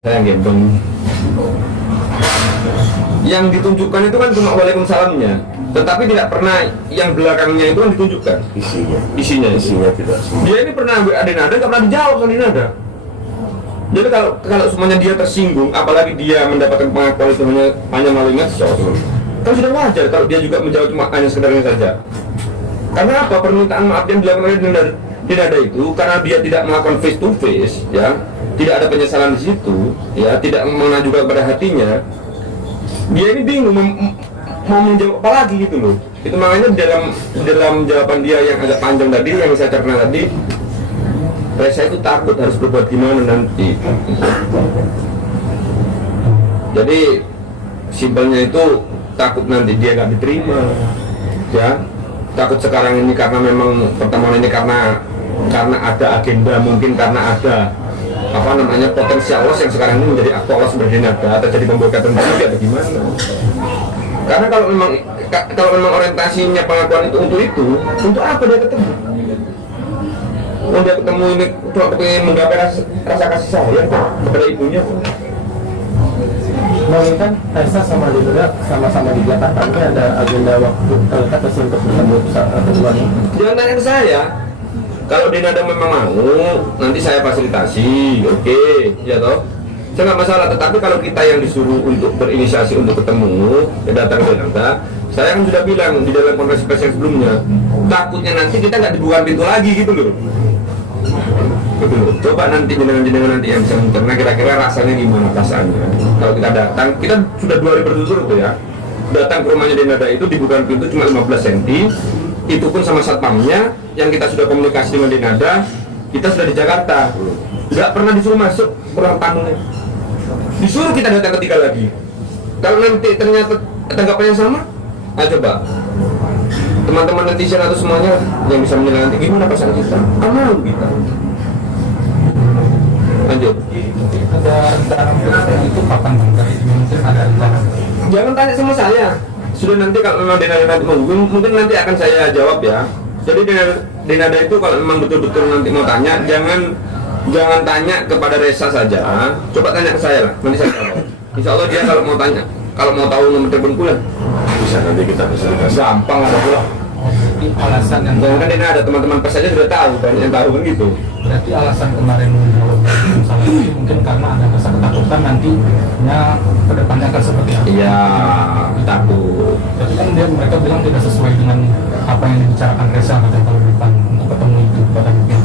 Saya gendong. Yang ditunjukkan itu kan cuma waalaikumsalamnya, tetapi tidak pernah yang belakangnya itu kan ditunjukkan isinya tidak semua. Dia ini pernah ada nada, nggak pernah dijawab sama nada. Jadi kalau semuanya dia tersinggung, apalagi dia mendapatkan pengakuan itu hanya melalui medsos, kan sudah wajar kalau dia juga menjawab cuma hanya sekedarnya saja. Karena apa? Permintaan maaf yang dilakukan oleh nada itu karena dia tidak melakukan face to face, ya, tidak ada penyesalan di situ, ya, tidak mengenai juga pada hatinya. Dia ini bingung mau menjawab apa lagi gitu loh. Itu makanya dalam jawaban dia yang agak panjang tadi, yang saya cerna tadi, saya itu takut harus berbuat gimana nanti. Jadi simpelnya itu takut nanti dia nggak diterima, ya. Takut sekarang ini karena memang pertemuan ini karena ada agenda, mungkin karena ada potensial loss yang sekarang ini menjadi aktual loss bernada, terjadi pemboikatan juga atau gimana. Karena kalau memang orientasinya pengakuan itu, untuk apa dia ketemu? Dia ketemu ini cuma pengen menggapai rasa kasih sayang kepada ibunya. Bang, kan Kaisa sama Dinda sama-sama di Jakarta, mungkin ada agenda waktu terdekat untuk bertemu kedua ini? Jangan tanya ke saya. Kalau Dinda memang mau, nanti saya fasilitasi, oke, ya toh. Saya nggak masalah. Tetapi kalau kita yang disuruh untuk berinisiasi untuk ketemu, ya datang ke Dinda. Saya kan sudah bilang di dalam konferensi pers yang sebelumnya, takutnya nanti kita nggak dibuka pintu lagi gitu loh. Betul. Coba nanti jenengan nanti yang bisa mencerna kira-kira rasanya gimana perasaannya. Kalau kita datang, kita sudah 2 hari berturut-turut tuh ya. Datang ke rumahnya Dinda itu dibuka pintu cuma 15 cm. Itu pun sama satpamnya yang kita sudah komunikasi dengan Dinda. Kita sudah di Jakarta. Nggak pernah disuruh masuk ruang tamunya. Disuruh kita datang ketiga lagi. Kalau nanti ternyata tanggapannya sama, coba teman-teman netizen atau semuanya yang bisa menilai nanti gimana perasaan kita. Aman kita. Lanjut. Ada rencana itu kapan Bang? Mungkin ada rencana. Jangan tanya sama saya. Sudah nanti kalau memang Dinda nanti mungkin nanti akan saya jawab ya. Jadi Dinda itu kalau memang betul-betul nanti mau tanya, jangan tanya kepada Reza saja. Coba tanya ke saya lah. Nanti saya jawab. Insya Allah dia kalau mau tanya, kalau mau tahu nomor telepon bulan, Bisa nanti kita fasilitasi. gampang ada pula. Berarti alasan yang Jangan kan Dinda ada teman-teman pers saja sudah tahu, banyak yang tahu kan gitu. berarti alasan kemarin misalnya itu mungkin karena ada rasa ketakutan nantinya kedepannya akan seperti apa? Iya, takut. Jadi kan mereka bilang tidak sesuai dengan apa yang dibicarakan Reza pada tahun depan untuk ketemu itu pada mungkin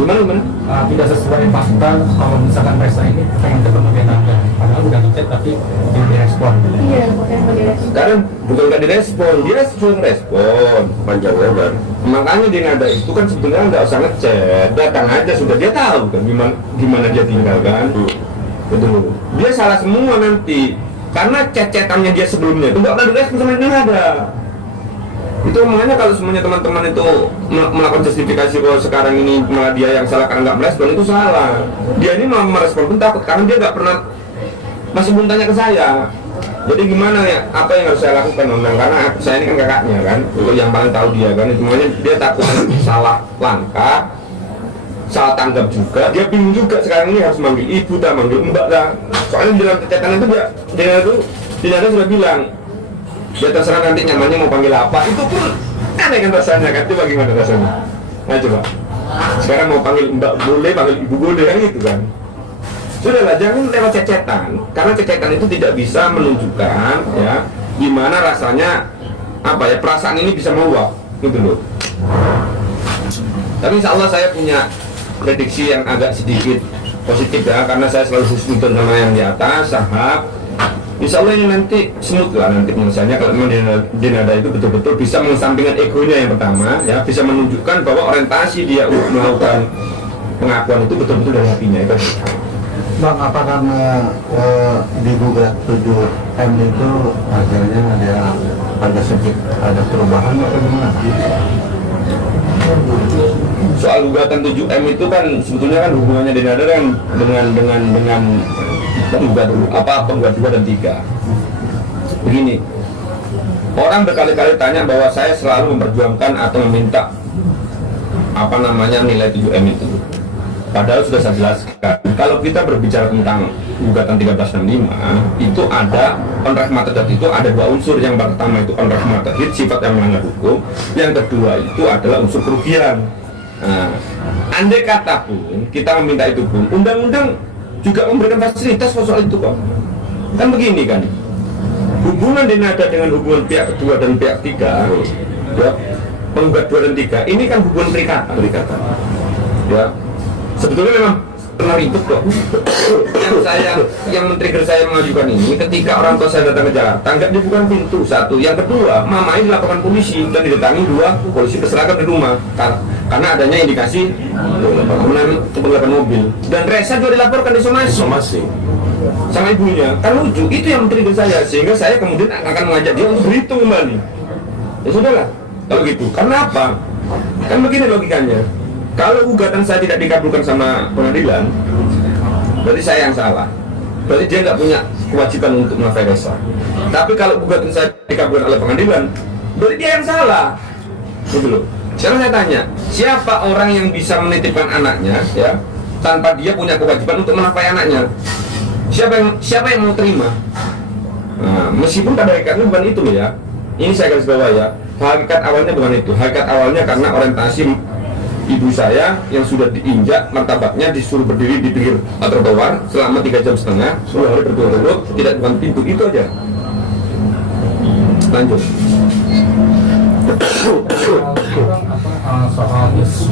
Gimana? tidak sesuai fakta kalau misalkan Reza ini pengen ketemu Dinda, padahal udah ngechat tapi belum direspon. Iya, bukan direspon. Sekarang bukan nggak direspon, dia sudah ngerespon. Panjang lebar. Makanya Dinda itu kan sebetulnya nggak usah ngechat, datang aja sudah, dia tahu kan gimana dia tinggal kan. Betul. Dia salah semua nanti karena chat-chatannya dia sebelumnya itu nggak pernah direspon sama Dinda. Itu makanya kalau semuanya teman-teman itu melakukan justifikasi bahwa sekarang ini malah dia yang salah karena nggak merespon, itu salah. Dia ini malah merespon pun takut karena dia nggak pernah, masih belum tanya ke saya. Jadi gimana ya, apa yang harus saya lakukan Nonang? Karena saya ini kan kakaknya kan, untuk yang paling tahu dia kan. Semuanya dia takut salah langkah, salah tanggap juga. Dia bingung juga sekarang ini harus manggil ibu tak manggil mbak lah. Soalnya di dalam catatan itu dia sudah bilang, dia terserah nanti nyamannya mau panggil apa. Itu pun aneh kan rasanya kan. Coba gimana rasanya? Nah coba. Sekarang mau panggil mbak boleh, panggil ibu boleh kan gitu kan. Sudahlah, jangan lewat cecetan, karena cecetan itu tidak bisa menunjukkan ya gimana rasanya perasaan ini bisa meluap gitu loh. Tapi insya Allah saya punya prediksi yang agak sedikit positif ya, karena saya selalu husnuzon sama yang di atas, sahab. Insya Allah ini nanti smooth lah nanti penyelesaiannya kalau memang Dinda itu betul-betul bisa mengesampingkan egonya yang pertama ya, bisa menunjukkan bahwa orientasi dia untuk melakukan pengakuan itu betul-betul dari hatinya itu. Bang, apa karena digugat 7M itu hasilnya ada perubahan atau gimana? Soal gugatan 7M itu kan sebetulnya kan hubungannya Dinda kan dengan penggugat 2 dan 3. Begini, orang berkali-kali tanya bahwa saya selalu memperjuangkan atau meminta nilai 7M itu. Padahal sudah saya jelaskan Kalau kita berbicara tentang gugatan 1365, itu ada onreh matahid, itu ada dua unsur. Yang pertama itu onreh matahid, sifat yang melanggar hukum. Yang kedua itu adalah unsur kerugian. Nah, andai kata pun kita meminta itu pun, undang-undang juga memberikan fasilitas soal itu kok. Kan begini kan, hubungan dinada dengan hubungan pihak kedua dan pihak ketiga, ya, penggugat 2 dan 3, ini kan hubungan perikatan. Ya, sebetulnya memang pernah ribet kok. Yang men-trigger saya mengajukan ini ketika orang tua saya datang ke Jakarta, nggak dibuka pintu, satu. Yang kedua, mama ini dilaporkan polisi dan didatangi 2 polisi berseragam di rumah karena adanya indikasi penggelapan mobil. Dan Reza juga dilaporkan di somasi sama ibunya. Kan lucu, itu yang men-trigger saya, sehingga saya kemudian akan mengajak dia untuk berhitung kembali. Ya sudahlah, kalau gitu. Karena apa? Kan begini logikanya. Kalau gugatan saya tidak dikabulkan sama pengadilan, berarti saya yang salah. Berarti dia nggak punya kewajiban untuk menafkahi Reza. Tapi kalau gugatan saya dikabulkan oleh pengadilan, berarti dia yang salah. Gitu loh. Sekarang saya tanya, siapa orang yang bisa menitipkan anaknya, ya, tanpa dia punya kewajiban untuk menafkahi anaknya? Siapa yang mau terima? Nah, meskipun pada hakikatnya bukan itu loh ya. Ini saya garis bawah ya. Hakikat awalnya bukan itu. Hakikat awalnya karena orientasi ibu saya yang sudah diinjak martabatnya, disuruh berdiri di pinggir trotoar selama 3,5 jam, 10 hari berturut-turut, tidak bukan pintu, itu aja. Lanjut. Soal isu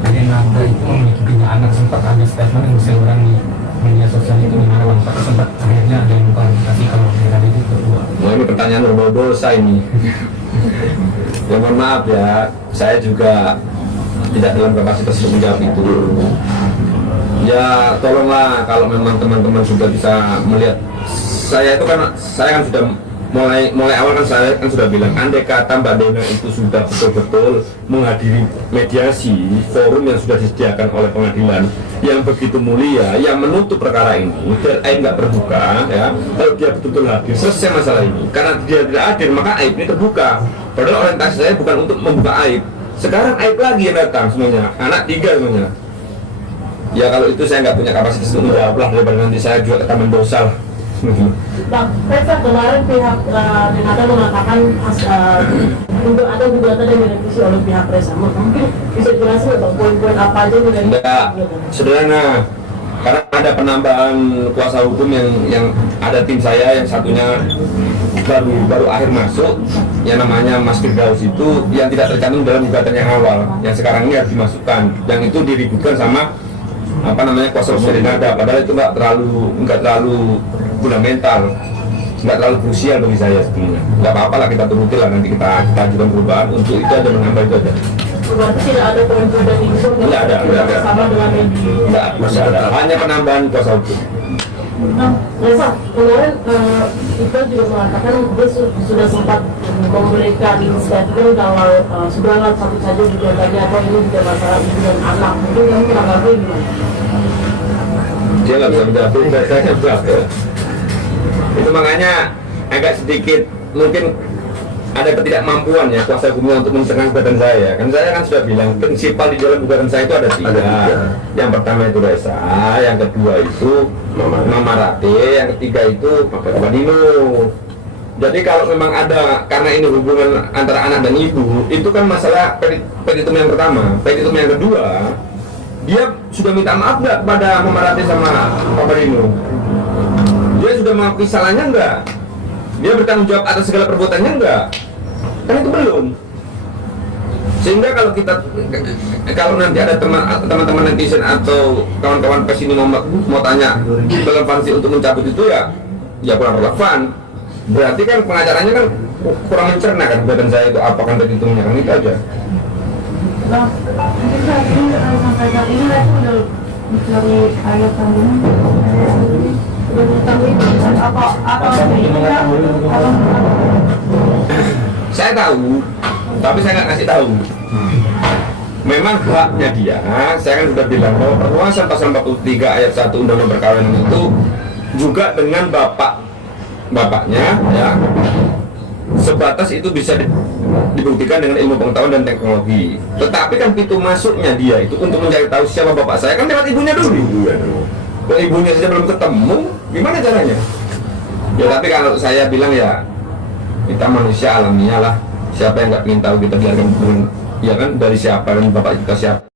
Renanda itu memiliki anak, sempat ada statement yang bisa orang di media sosial itu gimana bang? Tapi sempat akhirnya ada yang klarifikasi kalau Renanda itu berdua. Wah, ini pertanyaan berbau dosa ini. Ya mohon maaf ya, saya juga tidak dalam kapasitas untuk menjawab itu. Ya tolonglah, kalau memang teman-teman sudah bisa melihat saya itu kan, saya kan sudah mulai awal kan saya kan sudah bilang, andai kata Mbak Dena itu sudah betul-betul menghadiri mediasi forum yang sudah disediakan oleh pengadilan yang begitu mulia, yang menutup perkara ini dan aib nggak terbuka, ya, kalau dia betul-betul hadir selesai masalah ini. Karena dia tidak hadir maka aib ini terbuka. Padahal orientasi saya bukan untuk membuka aib. Sekarang aib lagi yang datang semuanya, anak 3 semuanya. Ya kalau itu saya nggak punya kapasitas untuk menjawab lah, daripada nanti saya juga ketahuan dosa lah. Bang, Reza, kemarin pihak Renata mengatakan untuk ada gugatan yang direvisi oleh pihak Reza. Mungkin bisa jelasin nggak poin-poin apa aja yang dari? Enggak, sederhana. Karena ada penambahan kuasa hukum yang ada tim saya, yang satunya baru akhir masuk, yang namanya Mas Firdaus itu yang tidak tercantum dalam gugatan yang awal, yang sekarang ini harus dimasukkan, yang itu diributkan sama kuasa hukum Renata. Padahal itu nggak terlalu fundamental, nggak terlalu krusial bagi saya sebenarnya. Nggak apa-apa lah, kita turuti lah, nanti kita ajukan perubahan untuk itu aja, menambah itu aja. Berarti tidak ada poin-poin dari itu Nggak ada. sama dengan media. Nggak ada, hanya penambahan kuasa hukum. Nah, Reza, kemarin Iqbal juga mengatakan dia sudah sempat memberikan statement kalau sudahlah satu saja gugatannya, atau ini juga masalah ibu dan anak. Mungkin kamu menanggapi gimana? Dia nggak bisa menjawab, saya nggak bisa. Itu makanya agak sedikit mungkin ada ketidakmampuan ya kuasa hukumnya untuk mencegah gugatan saya. Kan saya kan sudah bilang prinsipal di dalam gugatan saya itu ada 3. Yang pertama itu Reza, yang kedua itu Mama Rate, yang ketiga itu Bapak Dino. Jadi kalau memang ada, karena ini hubungan antara anak dan ibu, itu kan masalah petitum yang pertama. Petitum yang kedua, dia sudah minta maaf nggak kepada Mama Rate sama Bapak Dino? Dia sudah mengakui salahnya nggak? Dia bertanggung jawab atas segala perbuatannya enggak? Kan itu belum. Sehingga kalau nanti ada teman-teman netizen atau kawan-kawan pers ini mau tanya relevansi untuk mencabut itu, ya kurang relevan. Berarti kan pengacaranya kan kurang mencerna kan gugatan saya itu apa, kan hitungnya kan itu aja. Nah, mungkin saat ini sampai saat ini Reza udah mencari ayat tanggungan. Saya tahu, tapi saya nggak ngasih tahu. Memang haknya dia. Saya kan sudah bilang bahwa perluasan pasal 43 ayat 1 Undang-Undang Perkawinan itu juga dengan bapaknya, ya, sebatas itu bisa dibuktikan dengan ilmu pengetahuan dan teknologi. Tetapi kan pintu masuknya dia itu untuk mencari tahu siapa bapak saya kan lewat ibunya dulu. Kalau ibunya saja belum ketemu, gimana caranya? Ya tapi kalau saya bilang ya, kita manusia alamiah lah. Siapa yang nggak ingin tahu, kita biarkan, ya kan, dari siapa dan bapak kita siapa.